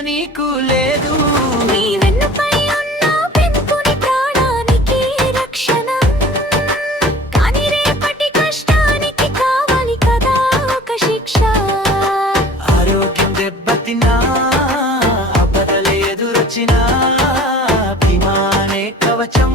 నీకు లేదు. నీ వెన్నుపై ఉన్న పెంపుని ప్రాణానికి రక్షణ. కానీ రేపటి కష్టానికి కావాలి కదా ఒక శిక్ష. ఆరోగ్యం దెబ్బతినా అబదలే ఎదురొచ్చినా భీమానే కవచం